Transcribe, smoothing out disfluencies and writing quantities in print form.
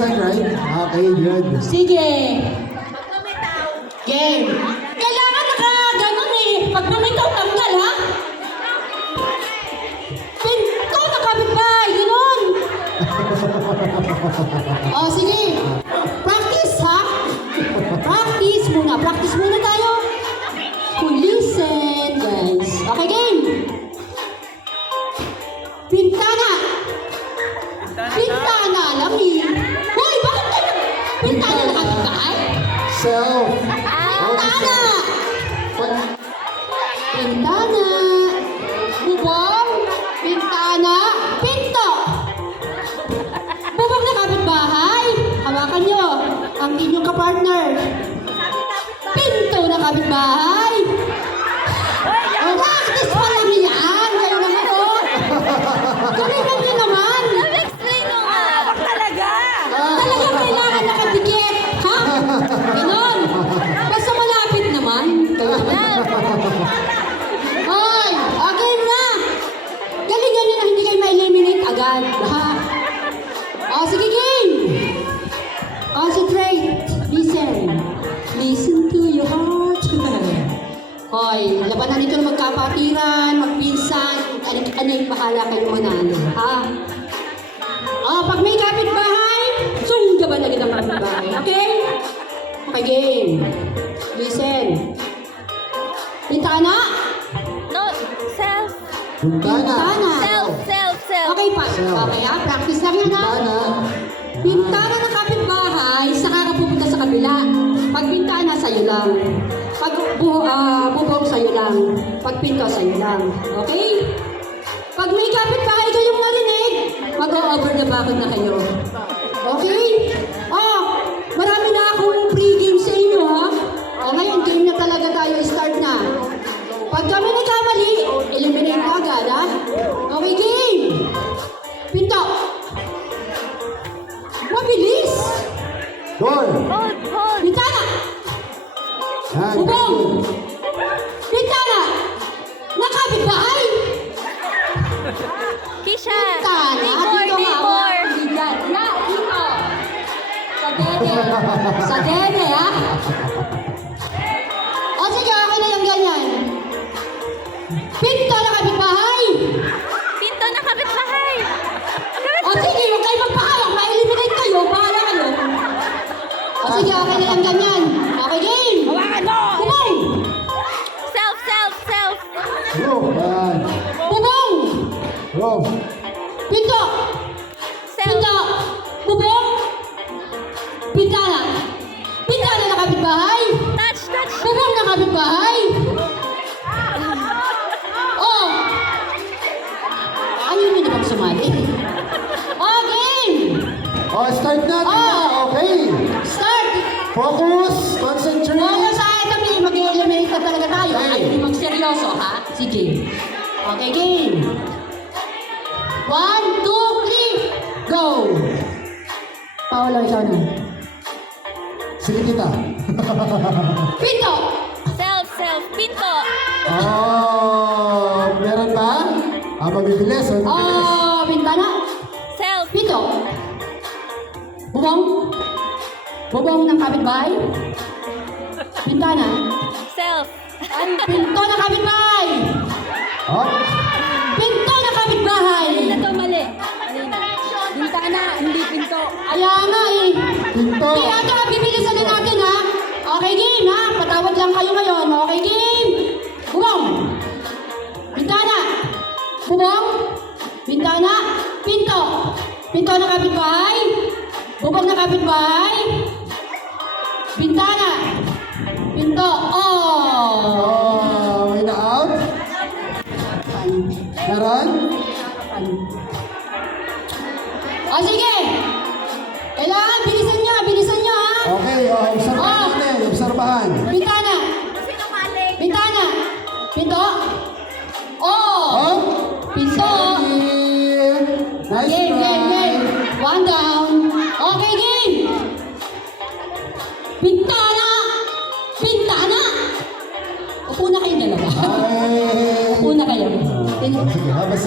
understand, right? Okay, good. Sige. Game. Kailangan naka-ganon eh. Pag bumitaw, tanggal ha? Pinto, nakabit ba? Ganon. O, sige. Practice ha? Practice muna. Practice muna tayo. Listen, guys. Okay, game. Pintana. Pintana lang eh. Hoy, bakit kayo? Pintana nakabit ba? Self. Pintana! Pintana! Bubong! Pintana! Pinto! Bubong na kapitbahay! Hawakan nyo ang inyong kapartner. Pinto na kapitbahay! Practice pa lang yan! Kayo naman o! Galingan nyo naman! Explain mo nga! Talaga! Talagang kailangan nakadikit! Ha? Ganon! Basta malapit naman! Hoy! Okay na! Galingan nyo na hindi kayo ma-eliminate agad! Ha? O, sige game! Concentrate! Listen! Listen to your heart! Hoy, labanan dito na magkapatiran, magpinsan, anik-anik, bahala kayo manalo, ha? Pag may kapitbahay, sunggaban na kita kapitbahay, okay? Okay, game. Listen. Pintana? No, self. Pintana. Self. Okay pa. Okay, ha? Practice lang yan, ha? Pintana. Pintana ng kapitbahay, saka ka pupunta sa kabila. Pag pintana, sa'yo lang. Pag bubong, sa'yo lang. Pag pinto, sa'yo lang. Okay? Pag may kapitbahay kayong marinig, mag-o-over the bucket na kayo. Okay? Marami na akong pre-game sa inyo, ha? Ngayon, game na talaga tayo. Start na. Pag kami nagkamali, eliminate na agad, ha? Okay, game! Pinto! Mabilis! Door. Hold. Pintana! Yan. Bubong! Pintana! Nakapitbahay! Kisha. Pintana! Neighbor. Dito! Sa dede! Sa dede, ha? O sige, okay na yung ganyan. Pinto na kapitbahay! Pinto na kapitbahay. O sige, huwag kayo magpakawak. Ma-eliminate kayo. Bahala kayo. O sige, okay na yung ganyan. Okay, game! Hawakan mo! Bubong! Self. Go. Yan. Bubong! Go. Pinto! Pinto! Bubong! Pintana! Pintana na kapitbahay! Touch. Bubong na kapitbahay! Oh! Ayaw nyo na bang sumali? Oh, game! Start na. Okay. Start! Focus. Concentrate. Kung sa ito, mag-eliminate na talaga tayo. Okay. Ayaw nyo mag-seryoso, ha? Sige. Okay, game. 1, 2, 3, go! Paolo, ikaw na. Sige, tita. Pinto! Self. Pinto. Meron ba? Mabibilis. Pintana! Self. Pinto! Bubong! Bubong ng kapitbahay? Pintana! Self. Pinto ng kapitbahay! Pinto ng kapitbahay! Mali. Bintana, hindi pinto. Kaya nga eh! Pinto. Okay, ate, bibilisan na natin ha! Okay, game ha! Patawad lang kayo ngayon. Okay, game! Bubong! Pintana! Bubong! Pintana! Pinto! Pinto ng kapitbahay! Bubong ng kapitbahay! Pintana! Pinto! Way na out. Meron? O sige! Kailangan, bilisan nyo ha! Okay, obserbahan natin. Obserbahan. Pintana! Sinungaling. Pintana! Pinto! Pinto! Nice Game! try. One down! Okay, game! Pintana! Upo na kayo dalawa. Ay. Upo na kayo. Sige, habas